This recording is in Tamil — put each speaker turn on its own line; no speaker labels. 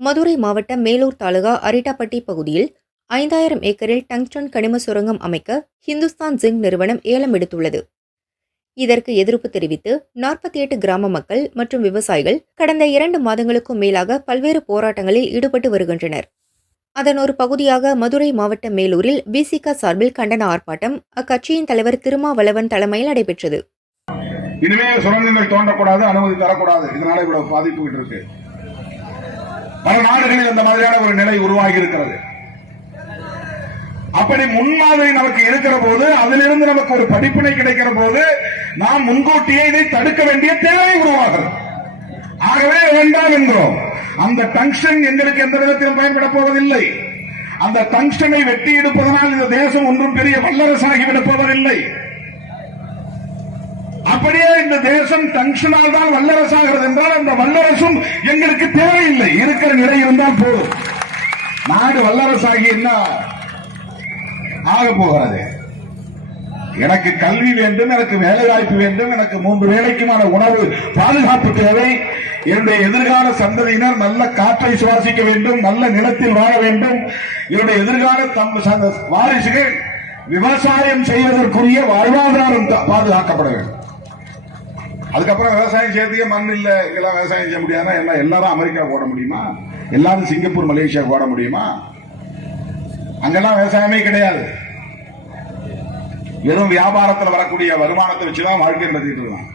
மதுரை மாவட்டம் மேலூர் தாலுகா அரிட்டாப்பட்டி பகுதியில் ஐந்தாயிரம் ஏக்கரில் டங்ஸ்டன் கனிம சுரங்கம் அமைக்க ஹிந்துஸ்தான் ஜிங்க் நிறுவனம் ஏலம் எடுத்துள்ளது. இதற்கு எதிர்ப்பு தெரிவித்து நாற்பத்தி எட்டு கிராம மக்கள் மற்றும் விவசாயிகள் கடந்த இரண்டு மாதங்களுக்கும் மேலாக பல்வேறு போராட்டங்களில் ஈடுபட்டு வருகின்றனர். அதன் ஒரு பகுதியாக மதுரை மாவட்டம் மேலூரில் பிசிக சார்பில் கண்டன ஆர்ப்பாட்டம் அக்கட்சியின் தலைவர் திருமாவளவன் தலைமையில் நடைபெற்றது.
இனிமே சுரங்கங்கள் தோண்டக்கூடாது அனுமதி தரக்கூடாது. இதனால இவ்வளவு பாதிப்புகிட்டு இருக்கு. பல நாடுகளில் இந்த மாதிரியான ஒரு நிலை உருவாகி இருக்கிறது அப்படி முன்மாதிரி நமக்கு இருக்கிற போது அதிலிருந்து நமக்கு ஒரு படிப்பினை கிடைக்கிற போது நாம் முன்கூட்டியே இதை தடுக்க வேண்டிய தேவை உருவாகிறது. ஆகவே வேண்டாம் என்கிறோம். அந்த டங்ஷன் எங்களுக்கு எந்த விதத்திலும் பயன்பட போவதில்லை. அந்த டங்ஷனை வெட்டி எடுப்பதனால் இந்த தேசம் ஒன்றும் பெரிய வல்லரசாகிவிடப் போவதில்லை. அப்படியே இந்த தேசம் டங்ஷனால் தான் வல்லரசாகிறது என்றால் அந்த வல்லரசும் எங்களுக்கு தேவையில்லை. இருக்கிற நிலை இருந்தால் போதும். நாடு வல்லரசாகி என்ன ஆக போகிறது எனக்கு கல்வி வேண்டும் எனக்கு வேலை வாய்ப்பு வேண்டும் எனக்கு மூன்று வேலைக்குமான உணவு பாதுகாப்பு தேவை. என்னுடைய எதிர்கால சந்ததியினர் நல்ல காற்றை சுவாசிக்க வேண்டும் நல்ல நிலத்தில் வாழ வேண்டும். என்னுடைய எதிர்கால தம் சந்த- வாரிசுகள் விவசாயம் செய்வதற்குரிய வாழ்வாதாரம் பாதுகாக்கப்பட வேண்டும். அதுக்கப்புறம் விவசாயம் செய்யறதுக்கே மண் இல்ல. இங்கெல்லாம் விவசாயம் செய்ய முடியாதுன்னா எல்லாம் எல்லாரும் அமெரிக்கா ஓட முடியுமா? எல்லாரும் சிங்கப்பூர் மலேசியா ஓட முடியுமா? அங்கெல்லாம் விவசாயமே கிடையாது. வெறும் வியாபாரத்தில் வரக்கூடிய வருமானத்தை வச்சுதான் வாழ்க்கை நடத்திட்டு இருக்கான்